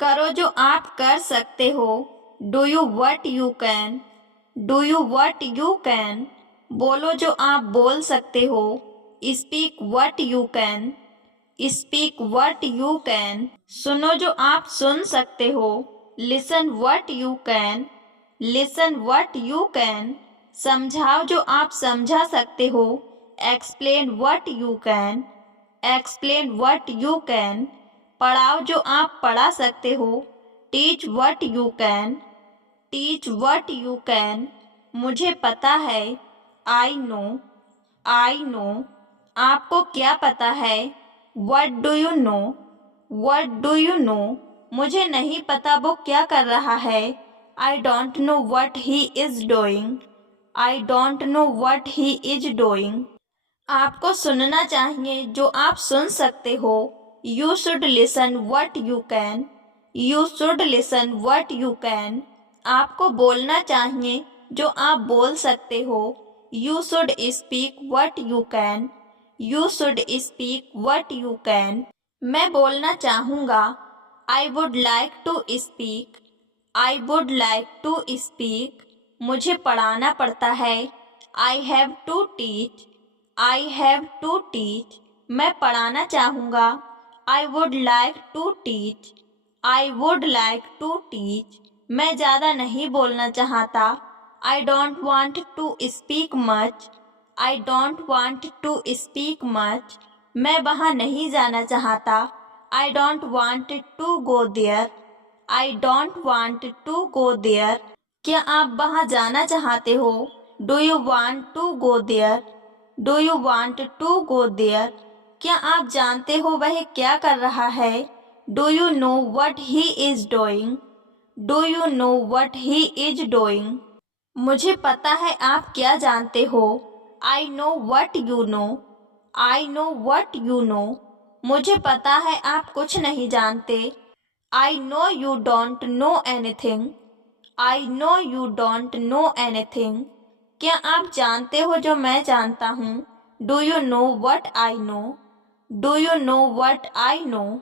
करो जो आप कर सकते हो। Do you what you can. Do you what you can. बोलो जो आप बोल सकते हो। Speak what you can. Speak what you can. सुनो जो आप सुन सकते हो। Listen what you can. Listen what you can. समझाओ जो आप समझा सकते हो। Explain what you can. Explain what you can. पढ़ाओ जो आप पढ़ा सकते हो। Teach what you can. Teach what you can. मुझे पता है। I know. I no. आपको क्या पता है। What do you know. What do you no. मुझे नहीं पता वो क्या कर रहा है। I don't know what he is doing. I don't know what he is doing. आपको सुनना चाहिए जो आप सुन सकते हो। You should listen what you can. You should listen what you can. आपको बोलना चाहिए जो आप बोल सकते हो। You should speak what you can. You should speak what you can. मैं बोलना चाहूँगा। I would like to speak. I would like to speak. मुझे पढ़ाना पड़ता है। I have to teach. I have to teach. मैं पढ़ाना चाहूँगा। I would like to teach. I would like to teach. मैं ज़्यादा नहीं बोलना चाहता। I don't want to speak much. I don't want to speak much. मैं वहाँ नहीं जाना चाहता। I don't want to go there. I don't want to go there. क्या आप वहाँ जाना चाहते हो। Do you want to go there. Do you want to go there. क्या आप जानते हो वह क्या कर रहा है। Do you know what he is doing. Do you know what he is doing. मुझे पता है आप क्या जानते हो। I know what you know. I know what you no. मुझे पता है आप कुछ नहीं जानते। I know you don't know anything. I know you don't know anything. क्या आप जानते हो जो मैं जानता हूँ। Do you know what I know. Do you know what I know.